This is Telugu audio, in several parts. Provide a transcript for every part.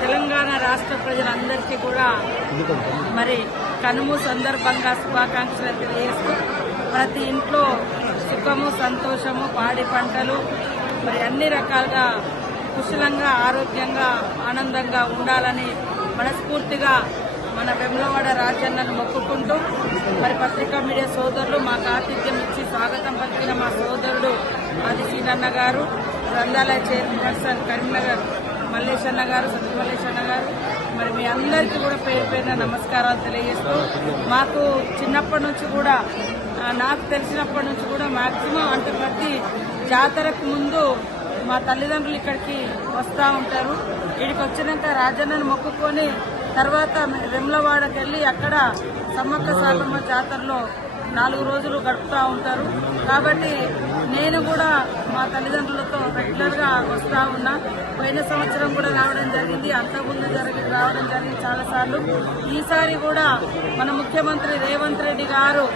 తెలంగాణ రాష్ట్ర ప్రజలందరికీ కూడా మరి కనుము సందర్భంగా శుభాకాంక్షలు తెలియజేస్తూ ప్రతి ఇంట్లో సుఖము సంతోషము పాడి పంటలు మరి అన్ని రకాలుగా కుశలంగా ఆరోగ్యంగా ఆనందంగా ఉండాలని మనస్ఫూర్తిగా మన వెమ్లవాడ రాజన్నను మొక్కుకుంటూ మరి పత్రికా మీడియా సోదరులు మాకు ఆతిథ్యం ఇచ్చి స్వాగతం పలికిన మా సోదరుడు ఆది సీనన్న గారు గ్రంథాలయ చైర్పర్సన్ కరీంనగర్ మల్లేశన్న గారు సత్య గారు. మరి మీ అందరికీ కూడా పేరు పేరున నమస్కారాలు తెలియజేస్తూ మాకు చిన్నప్పటి నుంచి కూడా నాకు తెలిసినప్పటి నుంచి కూడా మాక్సిమం అంటే ప్రతి జాతరకు ముందు మా తల్లిదండ్రులు ఇక్కడికి వస్తూ ఉంటారు. ఇక్కడికి వచ్చినాక రాజన్నను మొక్కుకొని తర్వాత వెమ్లవాడకి వెళ్ళి అక్కడ సమ్మక్క సారమ్మ జాతరలో నాలుగు రోజులు గడుపుతూ ఉంటారు. కాబట్టి నేను కూడా మా తల్లిదండ్రులతో రెగ్యులర్గా వస్తూ ఉన్నా. పోయిన సంవత్సరం కూడా రావడం జరిగింది. అంతకుముందు జరిగి రావడం జరిగింది చాలాసార్లు. ఈసారి కూడా మన ముఖ్యమంత్రి రేవంత్ రెడ్డి గారు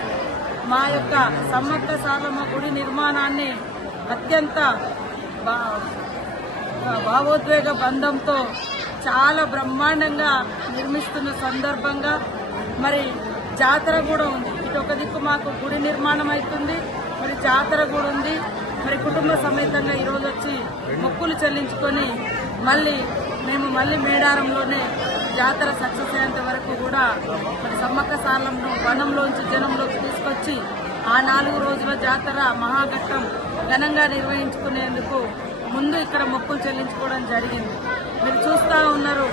మా యొక్క సమ్మక్క సారమ్మ గుడి నిర్మాణాన్ని అత్యంత భావోద్వేగ బంధంతో చాలా బ్రహ్మాండంగా నిర్మిస్తున్న సందర్భంగా మరి జాతర కూడా ఉంది. ఇటు ఒక దిక్కు మాకు గుడి నిర్మాణం అవుతుంది మరి జాతర కూడా ఉంది. మరి కుటుంబ సమేతంగా ఈరోజు వచ్చి మొక్కులు చెల్లించుకొని మళ్ళీ మేము మళ్ళీ మేడారంలోనే జాతర సక్సెస్ అయ్యేంత వరకు కూడా మరి సమ్మక్క సాలంను వనంలోంచి జనంలోకి తీసుకొచ్చి ఆ నాలుగు రోజుల జాతర మహాఘట్టం ఘనంగా నిర్వహించుకునేందుకు ముందు ఇక్కడ మొక్కులు చెల్లించుకోవడం జరిగింది. మీరు చూస్తూ ఉన్నారు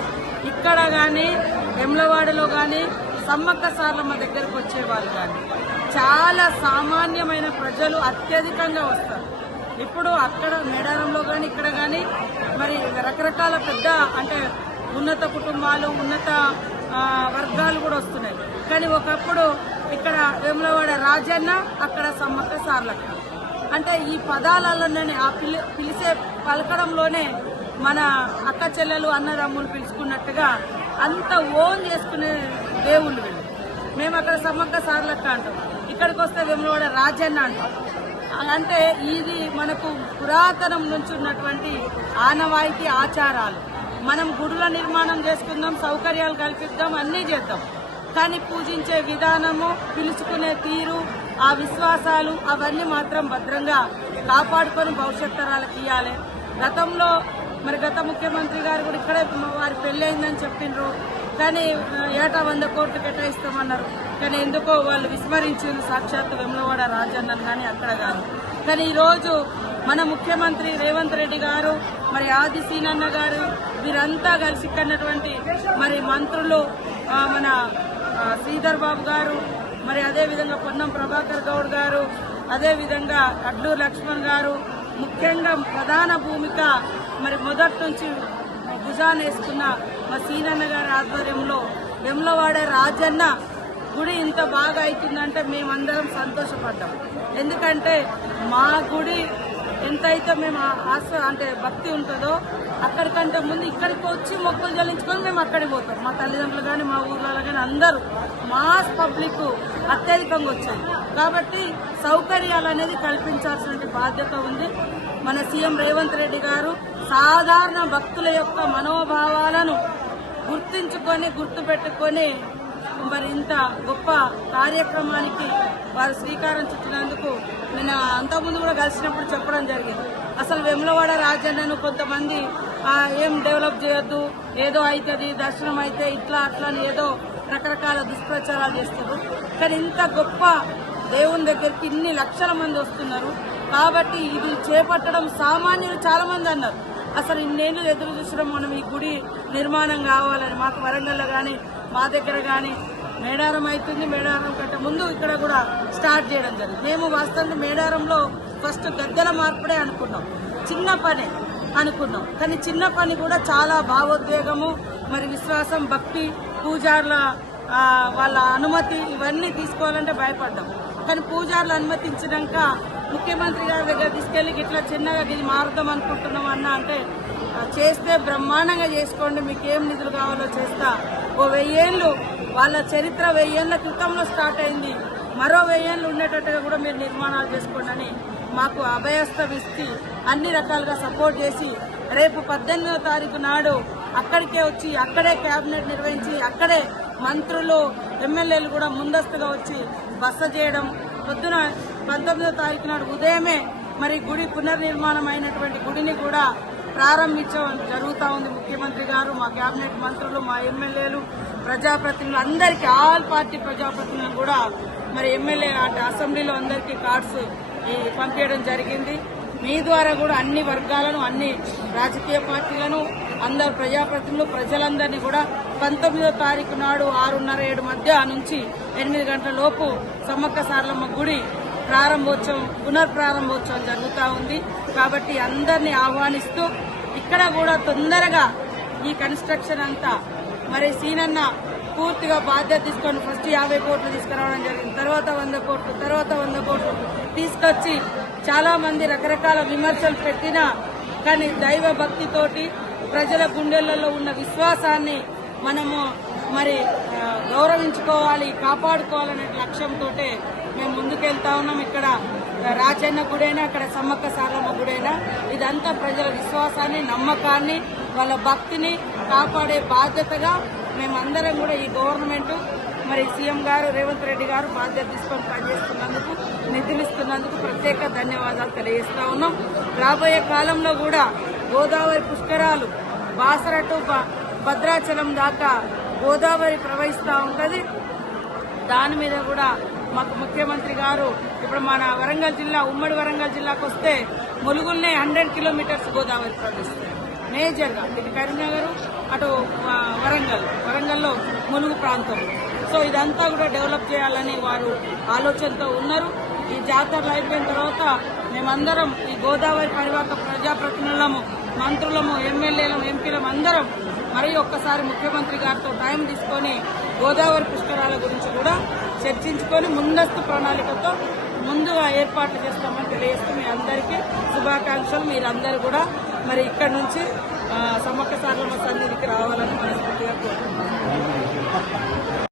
ఇక్కడ కానీ ఎమ్లవాడలో కానీ సమ్మక్క సార్లమ్మ దగ్గరకు వచ్చేవారు కానీ చాలా సామాన్యమైన ప్రజలు అత్యధికంగా వస్తారు. ఇప్పుడు అక్కడ మేడారంలో కానీ ఇక్కడ కానీ మరి రకరకాల పెద్ద అంటే ఉన్నత కుటుంబాలు ఉన్నత వర్గాలు కూడా వస్తున్నాయి. కానీ ఒకప్పుడు ఇక్కడ వేములవాడ రాజన్న అక్కడ సమ్మక్క సార్లక్క. అంటే ఈ పదాలలోనే ఆ పిలి పిలిచే పలకడంలోనే మన అక్క చెల్లెలు అన్నదమ్ములు పిలుచుకున్నట్టుగా అంత ఓన్ చేసుకునే దేవుళ్ళు వీళ్ళు. మేము అక్కడ సమ్మక్క సార్లక్క అంటాం. ఇక్కడికి వస్తే వేములవాడ రాజన్న అంటాం. అంటే ఇది మనకు పురాతనం నుంచి ఉన్నటువంటి ఆనవాయితీ ఆచారాలు. మనం గుడుల నిర్మాణం చేసుకుందాం సౌకర్యాలు కల్పిద్దాం అన్నీ చేద్దాం. కానీ పూజించే విధానము పిలుచుకునే తీరు ఆ విశ్వాసాలు అవన్నీ మాత్రం భద్రంగా కాపాడుకొని భవిష్యత్ తరాలకు ఇవ్వాలి గతంలో మరి గత ముఖ్యమంత్రి గారు కూడా ఇక్కడే వారి పెళ్ళయిందని చెప్పిండ్రు కానీ ఏటా వంద కోట్లు కేటాయిస్తామన్నారు. కానీ ఎందుకో వాళ్ళు విస్మరించింది సాక్షాత్ వెమ్లవాడ రాజన్నను కానీ అక్కడ కాదు. కానీ ఈరోజు మన ముఖ్యమంత్రి రేవంత్ రెడ్డి గారు మరి ఆది సీనన్న గారు వీరంతా కలిసి కన్నటువంటి మరి మంత్రులు మన శ్రీధర్ బాబు గారు మరి అదే విధంగా పొన్నం ప్రభాకర్ గౌడ్ గారు అదేవిధంగా అడ్లూరు లక్ష్మణ్ గారు ముఖ్యంగా ప్రధాన భూమిక మరి మొదటి నుంచి భుజాన్ని వేసుకున్న మా సీనన్న గారి ఆధ్వర్యంలో వెమ్లవాడ రాజన్న గుడి ఇంత బాగా అవుతుందంటే మేమందరం సంతోషపడ్డాం. ఎందుకంటే మా గుడి ఎంతైతే మేము ఆశ అంటే భక్తి ఉంటుందో అక్కడికంటే ముందు ఇక్కడికి వచ్చి మొక్కలు చెల్లించుకొని మేము అక్కడికి పోతాం. మా తల్లిదండ్రులు కానీ మా ఊర్లలో కానీ అందరూ మాస్ పబ్లిక్ అత్యధికంగా వచ్చాయి కాబట్టి సౌకర్యాలు అనేది కల్పించాల్సిన బాధ్యత ఉంది. మన సీఎం రేవంత్ రెడ్డి గారు సాధారణ భక్తుల యొక్క మనోభావాలను గుర్తించుకొని గుర్తుపెట్టుకొని మరి ఇంత గొప్ప కార్యక్రమానికి వారు శ్రీకారం చుట్టినందుకు నేను అంతకుముందు కూడా కలిసినప్పుడు చెప్పడం జరిగింది. అసలు వెములవాడ రాజన్నను కొంతమంది ఏం డెవలప్ చేయొద్దు ఏదో అవుతుంది దర్శనం అయితే ఇట్లా అట్లా ఏదో రకరకాల దుష్ప్రచారాలు చేస్తారు కానీ ఇంత గొప్ప దేవుని దగ్గరికి ఇన్ని లక్షల మంది వస్తున్నారు. కాబట్టి ఇది చేపట్టడం సామాన్యులు చాలా మంది అన్నారు. అసలు ఇన్నేళ్ళు ఎదురు చూసడం మనం ఈ గుడి నిర్మాణం కావాలని మాకు వరంగల్లో కానీ మా దగ్గర కానీ మేడారం అవుతుంది మేడారం కంటే ముందు ఇక్కడ కూడా స్టార్ట్ చేయడం జరిగింది. మేము వాస్తవంగా మేడారంలో ఫస్ట్ గద్దెల మార్పుడే అనుకున్నాం. చిన్న పని అనుకున్నాం. కానీ చిన్న పని కూడా చాలా భావోద్వేగము మరి విశ్వాసం భక్తి పూజార్ల వాళ్ళ అనుమతి ఇవన్నీ తీసుకోవాలంటే భయపడ్డాం. కానీ పూజార్లు అనుమతించినాక ముఖ్యమంత్రి గారి దగ్గర తీసుకెళ్ళి ఇట్లా చిన్నగా ఇది మారుదాం అనుకుంటున్నాం అన్న అంటే చేస్తే బ్రహ్మాండంగా చేసుకోండి మీకు ఏం నిధులు కావాలో చేస్తా. ఓ వెయ్యేళ్ళు వాళ్ళ చరిత్ర వెయ్యేళ్ళ క్రితంలో స్టార్ట్ అయింది. మరో వెయ్యేళ్ళు ఉండేటట్టుగా కూడా మీరు నిర్మాణాలు చేసుకోండి అని మాకు అభయస్థం ఇచ్చి అన్ని రకాలుగా సపోర్ట్ చేసి రేపు పద్దెనిమిదో తారీఖు నాడు అక్కడికే వచ్చి అక్కడే కేబినెట్ నిర్వహించి అక్కడే మంత్రులు ఎమ్మెల్యేలు కూడా ముందస్తుగా వచ్చి బస చేయడం పొద్దున పంతొమ్మిదో తారీఖు నాడు ఉదయమే మరి గుడి పునర్నిర్మాణం అయినటువంటి గుడిని కూడా ప్రారంభించడం జరుగుతూ ఉంది. ముఖ్యమంత్రి గారు మా కేబినెట్ మంత్రులు మా ఎమ్మెల్యేలు ప్రజాప్రతినిధులు అందరికీ ఆల్ పార్టీ ప్రజాప్రతినిధులు కూడా మరి ఎమ్మెల్యే అంటే అసెంబ్లీలో అందరికీ కార్డ్స్ పంపించడం జరిగింది. మీ ద్వారా కూడా అన్ని వర్గాలను అన్ని రాజకీయ పార్టీలను అందరు ప్రజాప్రతినిధులు ప్రజలందరినీ కూడా పంతొమ్మిదో తారీఖు నాడు ఆరున్నర ఏడు మధ్య నుంచి ఎనిమిది గంటల లోపు సమ్మక్క సార్లమ్మ గుడి ప్రారంభోత్సవం పునర్ప్రారంభోత్సవం జరుగుతూ ఉంది. కాబట్టి అందరినీ ఆహ్వానిస్తూ ఇక్కడ కూడా తొందరగా ఈ కన్స్ట్రక్షన్ అంతా మరి సీనన్న పూర్తిగా బాధ్యత తీసుకొని ఫస్ట్ యాభై కోట్లు తీసుకురావడం జరిగింది. తర్వాత వంద కోట్లు తర్వాత వంద కోట్లు తీసుకొచ్చి చాలా మంది రకరకాల విమర్శలు పెట్టినా కానీ దైవ భక్తితోటి ప్రజల గుండెలలో ఉన్న విశ్వాసాన్ని మనము మరి గౌరవించుకోవాలి కాపాడుకోవాలనే లక్ష్యంతో మేము ముందుకెళ్తా ఉన్నాం ఇక్కడ రాచన్న గుడైనా అక్కడ సమ్మక్క సారమ్మ గుడైనా. ఇదంతా ప్రజల విశ్వాసాన్ని నమ్మకాన్ని వాళ్ళ భక్తిని కాపాడే బాధ్యతగా మేమందరం కూడా ఈ గవర్నమెంట్ మరి సీఎం గారు రేవంత్ రెడ్డి గారు బాధ్యత తీసుకొని పనిచేస్తున్నందుకు నిధులిస్తున్నందుకు ప్రత్యేక ధన్యవాదాలు తెలియజేస్తా ఉన్నాం. రాబోయే కాలంలో కూడా గోదావరి పుష్కరాలు బాసర టు భద్రాచలం దాకా గోదావరి ప్రవహిస్తూ ఉంటుంది. దాని మీద కూడా మాకు ముఖ్యమంత్రి గారు ఇప్పుడు మన వరంగల్ జిల్లా ఉమ్మడి వరంగల్ జిల్లాకు వస్తే ములుగుల్నే హండ్రెడ్ కిలోమీటర్స్ గోదావరి ప్రవహిస్తుంది. మేజర్గా ఇటు కరీంనగర్ అటు వరంగల్. వరంగల్లో ములుగు ప్రాంతం. సో ఇదంతా కూడా డెవలప్ చేయాలని వారు ఆలోచనతో ఉన్నారు. ఈ జాతరలు అయిపోయిన తర్వాత మేమందరం ఈ గోదావరి పరివాహక ప్రజాప్రతినిధులము మంత్రులము ఎమ్మెల్యేలము ఎంపీలము అందరం మరి ఒక్కసారి ముఖ్యమంత్రి గారితో టైం తీసుకొని గోదావరి పుష్కరాల గురించి కూడా చర్చించుకొని ముందస్తు ప్రణాళికతో ముందుగా ఏర్పాట్లు చేస్తామని తెలియజేస్తూ మీ అందరికీ శుభాకాంక్షలు. మీరందరూ కూడా మరి ఇక్కడ నుంచి సమ్మక్క సారలమ్మ సన్నిధికి రావాలని మనస్ఫూర్తిగా కోరుకుంటున్నాను.